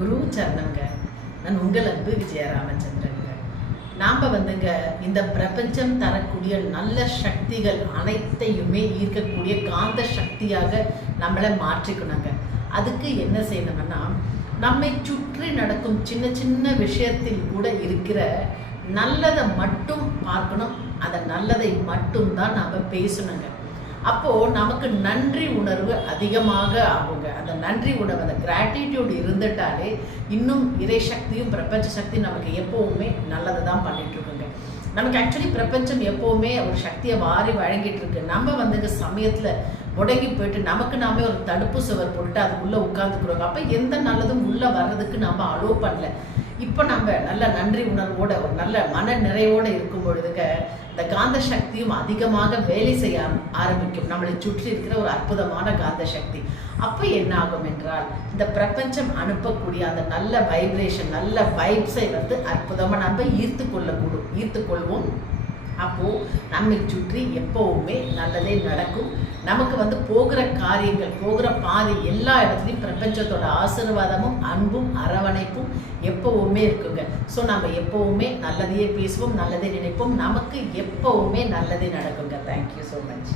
குரு சரணங்க நான் உங்கள் அன்பு விஜய ராமச்சந்திரங்க நாம் வந்துங்க இந்த பிரபஞ்சம் தரக்கூடிய நல்ல சக்திகள் அனைத்தையுமே ஈர்க்கக்கூடிய காந்த சக்தியாக நம்மளை மாற்றிக்கணுங்க. அதுக்கு என்ன செய்யணும்னா நம்மை சுற்றி நடக்கும் சின்ன சின்ன விஷயத்தில் கூட இருக்கிற நல்லதை மட்டும் பார்க்கணும். அந்த நல்லதை மட்டும்தான் நாம் பேசணுங்க. அப்போ நமக்கு நன்றி உணர்வு அதிகமாக ஆகுங்க. அந்த நன்றி உணர்வு அந்த கிராட்டிடியூட் இருந்துட்டாலே இன்னும் இறை சக்தியும் பிரபஞ்ச சக்தியும் நமக்கு எப்பவுமே நல்லதை தான் பண்ணிட்டு இருக்குங்க. நமக்கு ஆக்சுவலி பிரபஞ்சம் எப்போவுமே ஒரு சக்தியை வாரி வழங்கிட்டு இருக்கு. நம்ம வந்து சமயத்துல முடங்கி போயிட்டு நமக்கு நாமே ஒரு தடுப்பு சுவர் போட்டுட்டு அதுக்குள்ள உட்காந்துக்கிறோம் அப்ப எந்த நல்லதும் உள்ள வர்றதுக்கு நம்ம அலோ பண்ணல. இப்போ நம்ம நல்ல நன்றி உணர்வோட ஒரு நல்ல மன நிறைவோட இருக்கும் பொழுதுங்க இந்த காந்த சக்தியும் அதிகமாக வேலை செய்ய ஆரம்பிக்கும். நம்மளை சுற்றி இருக்கிற ஒரு அற்புதமான காந்த சக்தி. அப்போ என்ன ஆகும் என்றால் இந்த பிரபஞ்சம் அனுப்பக்கூடிய அந்த நல்ல வைப்ரேஷன் நல்ல வைப்ஸை வந்து அற்புதமாக நம்ம ஈர்த்து கொள்ளக்கூடும். ஈர்த்து கொள்வோம் அப்போது நம்மை சுற்றி எப்போவுமே நல்லதே நடக்கும். நமக்கு வந்து போகிற காரியங்கள் போகிற பாதை எல்லா இடத்துலையும் பிரபஞ்சத்தோட ஆசீர்வாதமும் அன்பும் அரவணைப்பும் எப்பவுமே இருக்குங்க. ஸோ நம்ம எப்போவுமே நல்லதையே பேசுவோம் நல்லதே நினைப்போம். நமக்கு எப்பவுமே நல்லதே நடக்குங்க. Thank you so much